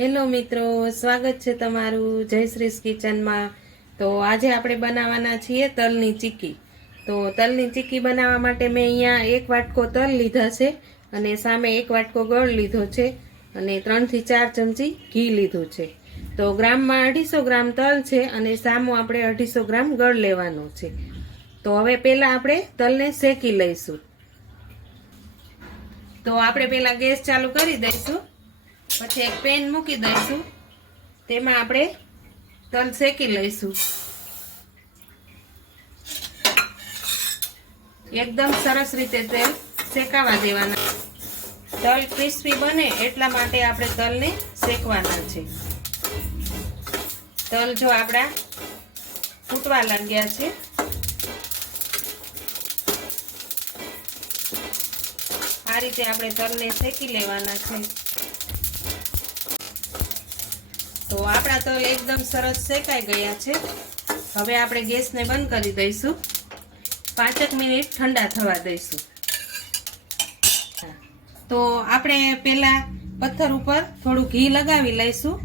Hello મિત્રો, સ્વાગત છે તમારું જય શ્રી કિચનમાં। તો આજે આપણે બનાવવાના છીએ તલની ચીક્કી। તો તલની ચીક્કી બનાવવા માટે મેં અહીંયા 1 વાટકો તલ લીધા છે અને સામે 1 વાટકો ગોળ લીધો છે અને 3 થી 4 ચમચી ઘી લીધું છે। તો ગ્રામમાં 250 ગ્રામ તલ છે અને સામો આપણે 250 ગ્રામ ગોળ લેવાનો છે। તો હવે પહેલા આપણે તલને શેકી લઈશું। તો આપણે પહેલા ગેસ ચાલુ કરી દઈશું, પછી એક પેન મૂકી દઈશું, તેમાં આપણે તલ શેકી લઈશું। એકદમ સરસ રીતે તેલ શેકાવા દેવાના। તલ ક્રિસ્પી બને એટલા માટે આપણે તલને શેકવાના છે। તલ જો આપણા ફૂટવા લાગ્યા છે, આ રીતે આપણે તલને શેકી લેવાના છે। તો આપણા તલ એકદમ સરસ શેકાઈ ગયા છે। હવે આપણે ગેસને બંધ કરી દઈશું, 5 મિનિટ ઠંડા થવા દઈશું। તો આપણે પહેલા પથ્થર ઉપર થોડું ઘી લગાવી લઈશું,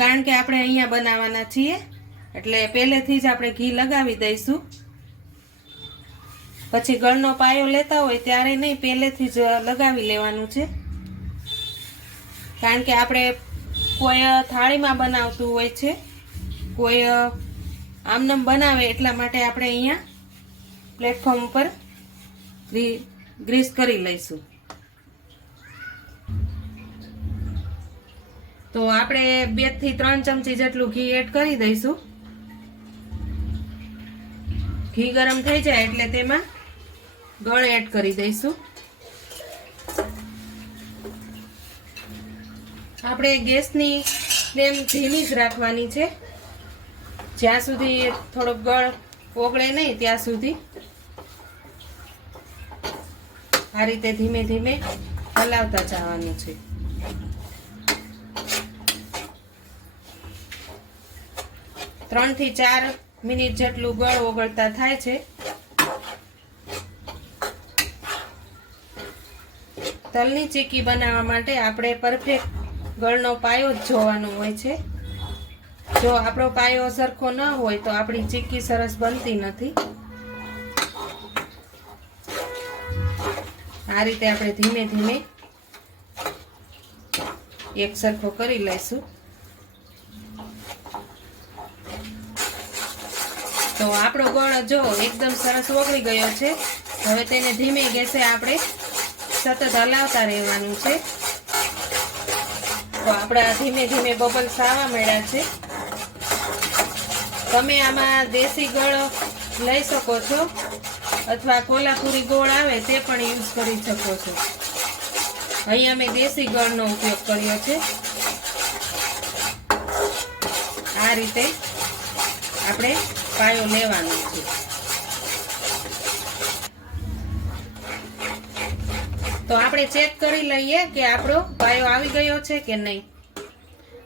કારણ કે આપણે અહીંયા બનાવવાના છીએ એટલે પહેલેથી જ આપણે ઘી લગાવી દઈશું। પછી ગળનો પાયો લેતા હોય ત્યારે નહીં, પહેલેથી જ લગાવી લેવાનું છે, કારણ કે આપણે કોઈ થાળીમાં બનાવતું હોય છે, કોઈ આમનમ બનાવે, એટલા માટે આપણે અહીંયા પ્લેટફોર્મ ઉપર ગ્રીસ કરી લઈશું। તો આપણે 2 થી 3 ચમચી જેટલું ઘી એડ કરી દઈશું। ઘી ગરમ થઈ જાય એટલે તેમાં ગળ એડ કરી દઈશું। આપણે ગેસની ફ્લેમ ધીમી જ રાખવાની છે, જ્યાં સુધી થોડોક ગળ ઓગળે નહીં ત્યાં સુધી આ રીતે ધીમે ધીમે હલાવતા જવાનું છે। 3 થી 4 મિનિટ જેટલું ગળ ઓગળતા થાય છે। તલની ચીક્કી બનાવવા માટે આપણે પરફેક્ટ ગળનો પાયો જ જોવાનો હોય છે। જો આપણો પાયો સરખો ન હોય તો આપણી ચીક્કી સરસ બનતી નથી। આ રીતે આપણે ધીમે ધીમે એક સરખો કરી લઈશું। તો આપણો ગોળ જો એકદમ સરસ ઓગળી ગયો છે। હવે તેને ધીમે ગેસે આપણે સતત હલાવતા રહેવાનું છે। તો આપણા ધીમે ધીમે બબલ્સ આવવા મળ્યા છે। તમે આમાં દેશી ગોળ લઈ શકો છો અથવા કોલ્હાપુરી ગોળ આવે તે પણ યુઝ કરી શકો છો। અહીંયા મેં દેશી ગોળનો ઉપયોગ કર્યો છે। આ રીતે આપણે પાયો લેવાનો છે। તો આપણે ચેક કરી લઈએ કે આપણો પાયો આવી ગયો છે કે નહીં।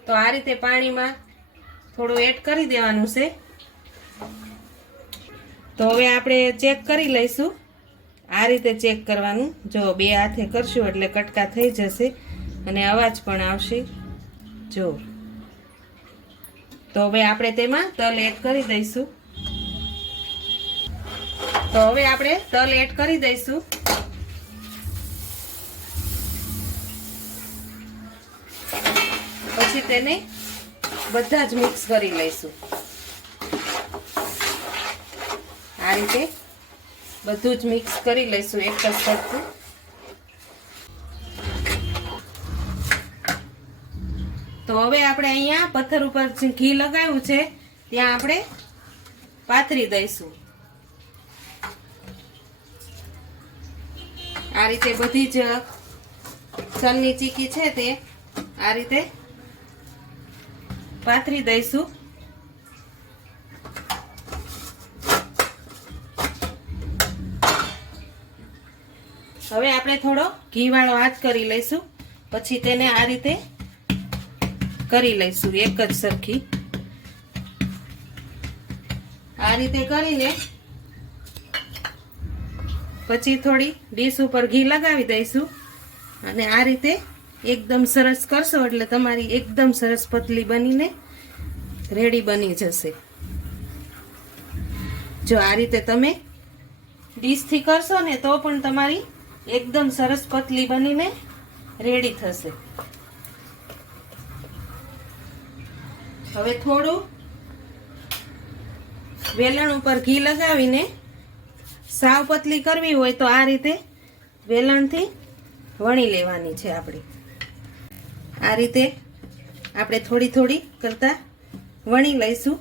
તો આ રીતે પાણીમાં થોડું એડ કરી દેવાનું છે। તો હવે આપણે ચેક કરી લઈશું। આ રીતે ચેક કરવાનું, જો 2 હાથે કરશું એટલે કટકા થઈ જશે અને અવાજ પણ આવશે। જો તો હવે આપણે તેમાં તલ એડ કરી દઈશું। તો હવે આપણે તલ એડ કરી દઈશું। પછી તેને બધા જ મિક્સ કરી લઈશું। આ રીતે બધું જ મિક્સ કરી લઈશું એક જ સરખું। તો હવે આપણે અહીંયા પથ્થર ઉપર ઘી લગાવ્યું છે ત્યાં આપણે પાથરી દઈશું। આ રીતે બધી જ તલની ચીક્કી છે તે આ રીતે પાથરી દઈશું। હવે આપણે થોડો ઘીવાળો હાથ કરી લઈશું, પછી તેને આ રીતે કરી લઈશું એક જ સરખી। આ રીતે કરીને પછી થોડી ડીશ ઉપર ઘી લગાવી દઈશું અને આ રીતે એકદમ સરસ કરશો એટલે તમારી એકદમ સરસ પતલી બનીને રેડી બની જશે. જો આ રીતે તમે ડીશથી કરશો ને તો પણ તમારી એકદમ સરસ પતલી બનીને રેડી થશે. હવે થોડું વેલણ ઉપર ઘી લગાવીને સાવ પતલી કરવી હોય તો આ રીતે વેલણથી વણી લેવાની છે. આપણે આ રીતે આપણે થોડી થોડી કરતા વણી લઈશું.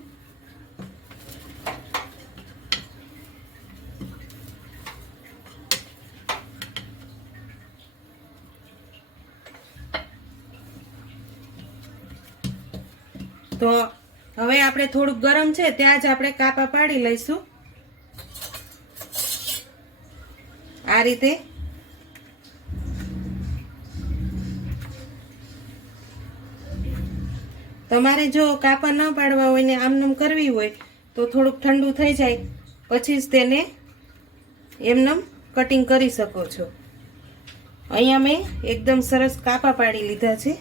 તો હવે આપણે થોડુંક ગરમ છે ત્યાં જ આપણે કાપા પાડી લઈશું. આ રીતે તમારે જો કાપા ન પાડવા હોય ને આમનામ કરવી હોય તો થોડુંક ઠંડુ થઈ જાય પછી જ તેને એમનામ કટિંગ કરી શકો છો. અહીંયા મેં એકદમ સરસ કાપા પાડી લીધા છે.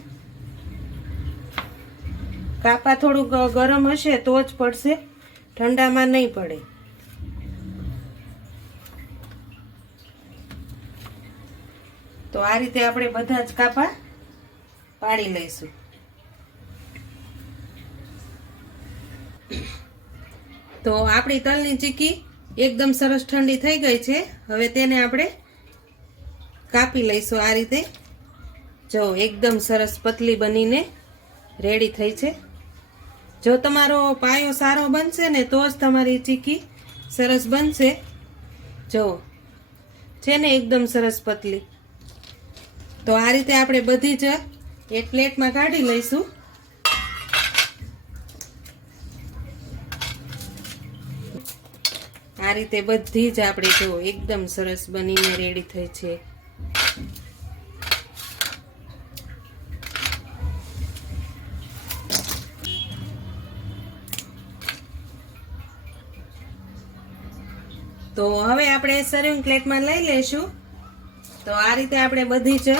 કાપા થોડુંક ગરમ હશે તો જ પડશે, ઠંડામાં નહીં પડે. તો આ રીતે આપણે બધા જ કાપા પાડી લઈશું. તો આપણી તલની ચીક્કી એકદમ સરસ ઠંડી થઈ ગઈ છે. હવે તેને આપણે કાપી લઈશું. આ રીતે જો એકદમ સરસ પતલી બનીને રેડી થઈ છે. જો તમારો પાયો સારો બનશે ને તો જ તમારી ચીક્કી સરસ બનશે. જો છે ને એકદમ સરસ પતલી. તો આ રીતે આપણે બધી જ એક પ્લેટમાં કાઢી લઈશું. આ રીતે બધી જ આપણે જો એકદમ સરસ બનીને રેડી થઈ છે. તો હવે આપણે સર્વિંગ પ્લેટમાં લઈ લઈશું. તો આ રીતે આપણે બધી જ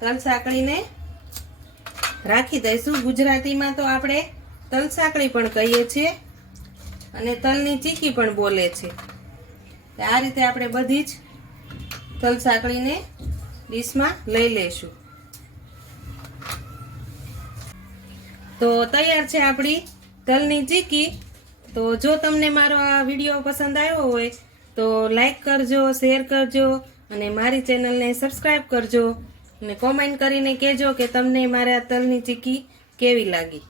તલ સાંકળીને રાખી દઈશું. ગુજરાતીમાં તો આપણે તલ સાંકળી પણ કહીએ છીએ અને તલની ચીક્કી પણ બોલે છે. આ રીતે આપણે બધી જ તલ સાંકળીને ડીશમાં લઈ લઈશું. તો તૈયાર છે આપણી તલની ચીક્કી. તો જો તમને મારો આ વિડીયો પસંદ આવ્યો હોય તો લાઈક કરજો, શેર કરજો અને મારી ચેનલને સબસ્ક્રાઈબ કરજો અને કોમેન્ટ કરીને કહેજો કે તમને મારા તલની ચીક્કી કેવી લાગી.